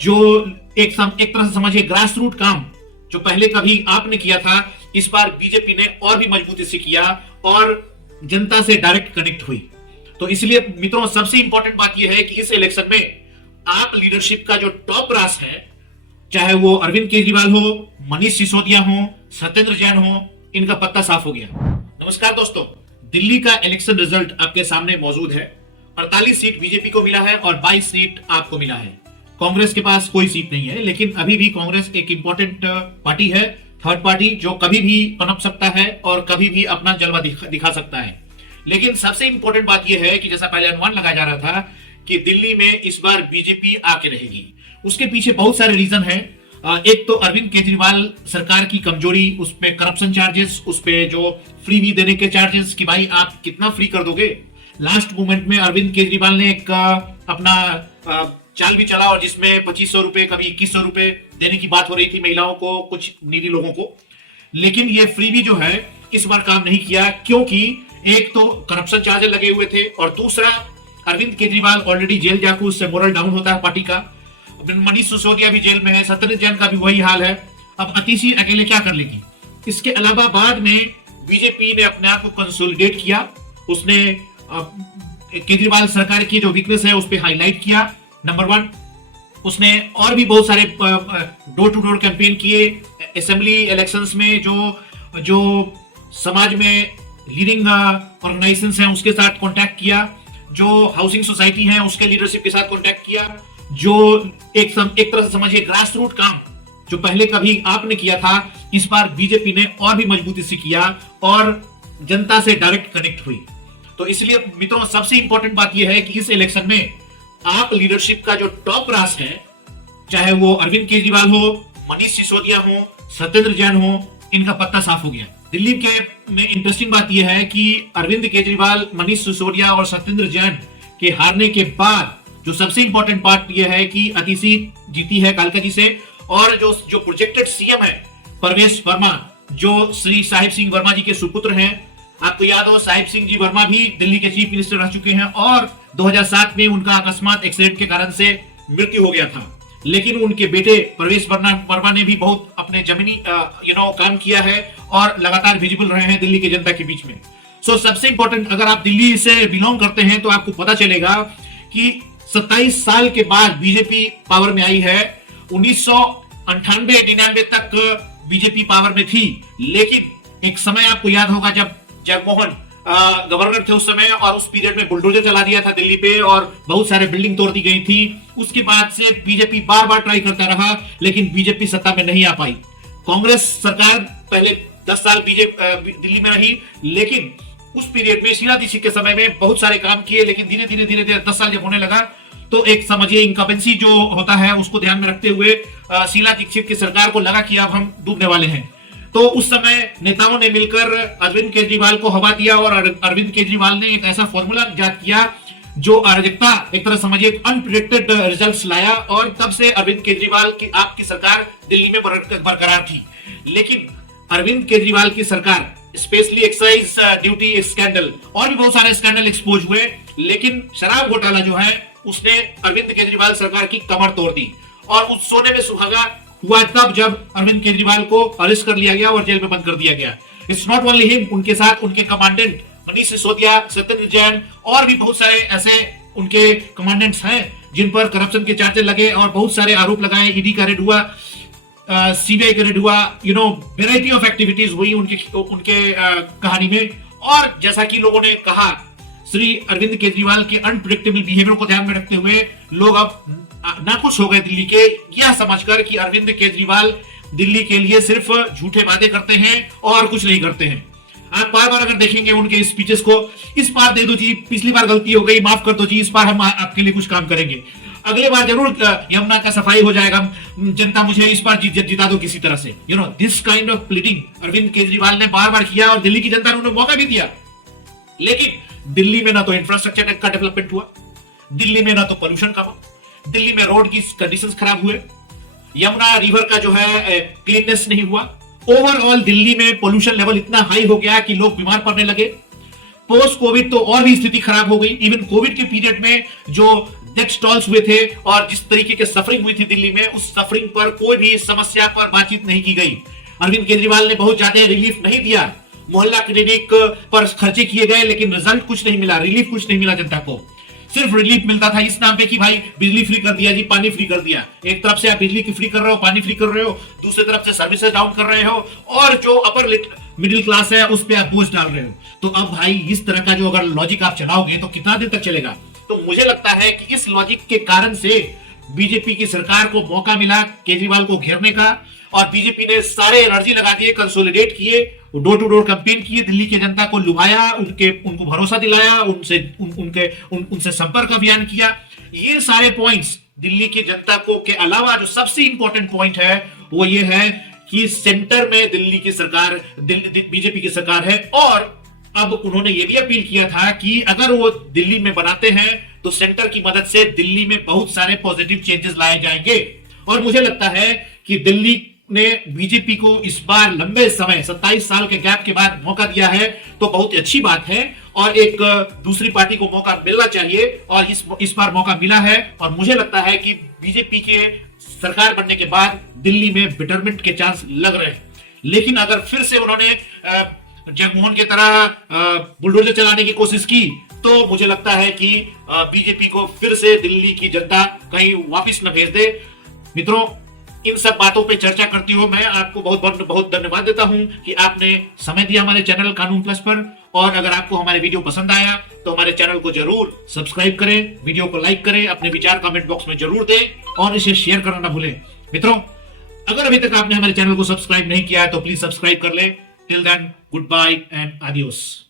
जो एक तरह से समझिए ग्रास रूट काम जो पहले कभी आपने किया था, इस बार बीजेपी ने और भी मजबूती से किया और जनता से डायरेक्ट कनेक्ट हुई। तो इसलिए मित्रों, सबसे इंपॉर्टेंट बात यह है कि इस इलेक्शन में आप लीडरशिप का जो टॉप रास है, चाहे वो अरविंद केजरीवाल हो, मनीष सिसोदिया हो, सत्येंद्र जैन हो, इनका पत्ता साफ हो गया। नमस्कार दोस्तों, दिल्ली का इलेक्शन रिजल्ट आपके सामने मौजूद है। 48 सीट बीजेपी को मिला है और 22 सीट आपको मिला है। कांग्रेस के पास कोई सीट नहीं है, लेकिन अभी भी कांग्रेस एक इंपॉर्टेंट पार्टी है, थर्ड पार्टी, जो कभी भी पनप सकता है और कभी भी अपना जलवा दिखा सकता है। लेकिन सबसे इंपॉर्टेंट बात यह है कि जैसा पहले अनुमान लगाया जा रहा था कि दिल्ली में इस बार बीजेपी आके रहेगी, उसके पीछे बहुत सारे रीजन है। एक तो अरविंद केजरीवाल सरकार की कमजोरी, उसमें करप्शन चार्जेस, उसपे जो फ्री देने के चार्जेस कि भाई आप कितना फ्री कर दोगे। लास्ट मोमेंट में अरविंद केजरीवाल ने एक अपना चाल भी चला और जिसमें 2500 रुपए, कभी 2100 रुपए देने की बात हो रही थी महिलाओं को, कुछ नीडी लोगों को। लेकिन ये फ्री जो है इस बार काम नहीं किया, क्योंकि एक तो करप्शन चार्जेस लगे हुए थे और दूसरा अरविंद केजरीवाल ऑलरेडी जेल जाकर उससे मोरल डाउन होता है पार्टी का। मनीष सिसोदिया भी जेल में है, सत्येंद्र जैन का भी वही हाल है। अब अतिशी अकेले क्या कर लेगी। इसके अलावा बाद में बीजेपी ने अपने आप को कंसोलिडेट किया, उसने केजरीवाल सरकार की जो वीकनेस है उस पर हाईलाइट किया। नंबर 1, उसने और भी बहुत सारे डोर टू डोर कैंपेन किए। असेंबली इलेक्शंस में जो समाज में लीडिंग ऑर्गेनाइजेशंस हैं उसके साथ कांटेक्ट किया, जो हाउसिंग सोसाइटी हैं उसके लीडरशिप के साथ कांटेक्ट किया, जो एक तरह से समझिए ग्रास रूट काम जो पहले कभी आपने किया था, इस बार बीजेपी ने और भी मजबूती से किया और जनता से डायरेक्ट कनेक्ट हुई। तो इसलिए मित्रों, सबसे इंपॉर्टेंट बात यह है कि इस इलेक्शन में आप लीडरशिप का जो टॉप रास है, चाहे वो अरविंद केजरीवाल हो, मनीष सिसोदिया हो, सत्येंद्र जैन हो, इनका पत्ता साफ हो गया। दिल्ली के में इंटरेस्टिंग बात यह है कि अरविंद केजरीवाल, मनीष सिसोदिया और सत्येंद्र जैन के हारने के बाद जो सबसे इंपॉर्टेंट पार्ट यह है कि अतिशी जीती है कालका जी से, और जो प्रोजेक्टेड सीएम है परवेश वर्मा, जो श्री साहिब सिंह वर्मा जी के सुपुत्र हैं। आपको याद हो, साहिब सिंह जी वर्मा भी दिल्ली के चीफ मिनिस्टर रह चुके हैं और 2007 में उनका अकस्मात एक्सीडेंट के कारण से मृत्यु हो गया था। लेकिन उनके बेटे परवेश वर्मा ने भी बहुत अपने जमीनी काम किया है और लगातार विजिबल रहे हैं दिल्ली की जनता के बीच में। सो सबसे इंपॉर्टेंट, अगर आप दिल्ली से बिलोंग करते हैं तो आपको पता चलेगा कि 27 साल के बाद बीजेपी पावर में आई है। 1998-99 तक बीजेपी पावर में थी, लेकिन एक समय आपको याद होगा जब जगमोहन गवर्नर थे उस समय, और उस पीरियड में बुलडोजर चला दिया था दिल्ली पे और बहुत सारे बिल्डिंग तोड़ दी गई थी। उसके बाद से बीजेपी बार बार ट्राई करता रहा, लेकिन बीजेपी सत्ता में नहीं आ पाई। कांग्रेस सरकार पहले 10 साल दिल्ली में रही, लेकिन उस पीरियड में शीला दीक्षित के समय में बहुत सारे काम किए, लेकिन धीरे धीरे 10 साल जब होने लगा तो एक समझिए इनकम्बेंसी जो होता है उसको ध्यान में रखते हुए शीला दीक्षित की सरकार को लगा कि अब हम डूबने वाले हैं। तो उस समय नेताओं ने मिलकर अरविंद केजरीवाल को हवा दिया और अरविंद केजरीवाल ने एक ऐसा फॉर्मूला इजाद किया जो अराजकता, एक तरह समझिए अनप्रेडिक्टेड रिजल्ट्स लाया, और तब से अरविंद केजरीवाल की आपकी सरकार दिल्ली में बरकरार थी। लेकिन अरविंद केजरीवाल की सरकार, स्पेशली एक्साइज ड्यूटी स्कैंडल और भी बहुत सारे स्कैंडल एक्सपोज हुए, लेकिन शराब घोटाला जो है उसने अरविंद केजरीवाल सरकार की कमर तोड़ दी। और उस सोने में सुहागा हुआ तब जब अरविंद केजरीवाल को अरेस्ट कर लिया गया और जेल में बंद कर दिया गया। इट्स नॉट ओनली हिम, उनके साथ उनके कमांडेंट मनीष सिसोदिया, सत्येंद्र जैन और भी बहुत सारे ऐसे उनके कमांडेंट्स हैं जिन पर करप्शन के चार्जेस लगे और बहुत सारे आरोप लगाए। ईडी का रेड हुआ, सीबीआई का रेड हुआ, वेराइटी ऑफ एक्टिविटीज हुई उनके कहानी में। और जैसा कि लोगों ने कहा, श्री अरविंद केजरीवाल के अनप्रेडिक्टेबल बिहेवियर को ध्यान में रखते हुए लोग अब नाखुश हो गए दिल्ली के, यह समझकर कि अरविंद केजरीवाल दिल्ली के लिए सिर्फ झूठे वादे करते हैं और कुछ नहीं करते हैं। आप बार बार अगर देखेंगे उनके स्पीचेस को, इस बार दे दो जी, पिछली बार गलती हो गई, माफ कर दो जी, इस बार हम आपके लिए कुछ काम करेंगे, अगले बार जरूर यमुना का सफाई हो जाएगा, जनता मुझे इस बार जिता दो किसी तरह से। This kind of pleading Arvind Kejriwal ने बार बार किया और दिल्ली की जनता ने उन्हें मौका भी दिया। लेकिन दिल्ली में ना तो इंफ्रास्ट्रक्चर का डेवलपमेंट हुआ, दिल्ली में ना तो पोल्यूशन कमा, दिल्ली में रोड की कंडीशंस खराब हुए, यमुना रिवर का जो है क्लीननेस नहीं हुआ। ओवरऑल दिल्ली में पोल्यूशन लेवल इतना हाई हो गया कि लोग बीमार पड़ने लगे। पोस्ट कोविड तो और भी स्थिति खराब हो गई। इवन कोविड के पीरियड में जो डेथ स्टॉल्स हुए थे और जिस तरीके के सफरिंग हुई थी दिल्ली में, उस सफरिंग पर कोई भी समस्या पर बातचीत नहीं की गई। अरविंद केजरीवाल ने बहुत ज्यादा रिलीफ नहीं दिया, मोहल्ला क्लिनिक पर खर्चे किए गए लेकिन रिजल्ट कुछ नहीं मिला, रिलीफ कुछ नहीं मिला जनता को। सिर्फ रिलीफ मिलता था इस नाम पे कि भाई बिजली फ्री कर दिया जी, पानी फ्री कर दिया। एक तरफ से आप बिजली की फ्री कर रहे हो, पानी फ्री कर रहे हो, दूसरी तरफ से सर्विसेज डाउन कर रहे हो, और जो अपर मिडिल क्लास है उस पे आप बोझ डाल रहे हो। तो अब भाई इस तरह का जो अगर लॉजिक आप चलाओगे तो कितना दिन तक चलेगा? तो मुझे लगता है कि इस लॉजिक के कारण से बीजेपी की सरकार को मौका मिला केजरीवाल को घेरने का, और बीजेपी ने सारे एनर्जी लगा दिए, कंसोलिडेट किए, डोर टू डोर कैंपेन किए, दिल्ली की जनता को लुभाया, उनको भरोसा दिलाया, उनसे संपर्क अभियान किया। ये सारे पॉइंट्स दिल्ली की जनता को के अलावा जो सबसे इंपॉर्टेंट पॉइंट है वो ये है कि सेंटर में दिल्ली की सरकार, बीजेपी की सरकार है। और अब उन्होंने ये भी अपील किया था कि अगर वो दिल्ली में बनाते हैं तो सेंटर की मदद से दिल्ली में बहुत सारे पॉजिटिव चेंजेस लाए जाएंगे। और मुझे लगता है कि दिल्ली ने बीजेपी को इस बार लंबे समय 27 साल के गैप के बाद मौका दिया है, तो बहुत अच्छी बात है, और एक दूसरी पार्टी को मौका मिलना चाहिए, और इस बार मौका मिला है। और मुझे लगता है कि बीजेपी के सरकार बनने के बाद दिल्ली में बेटरमेंट के चांस लग रहे हैं। लेकिन अगर फिर से उन्होंने जगमोहन की तरह बुलडोजर चलाने की कोशिश की तो मुझे लगता है कि बीजेपी को फिर से दिल्ली की जनता कहीं वापस न भेज दे। मित्रों, इन सब बातों पे चर्चा करती हूँ मैं आपको बहुत बहुत धन्यवाद देता हूं कि आपने समय दिया हमारे चैनल कानून प्लस पर। और अगर आपको हमारे वीडियो पसंद आया तो हमारे चैनल को जरूर सब्सक्राइब करें, वीडियो को लाइक करें, अपने विचार कमेंट बॉक्स में जरूर दें और इसे शेयर करना ना भूलें। मित्रों, अगर अभी तक आपने हमारे चैनल को सब्सक्राइब नहीं किया है तो प्लीज सब्सक्राइब कर ले। Till then, good bye and adios.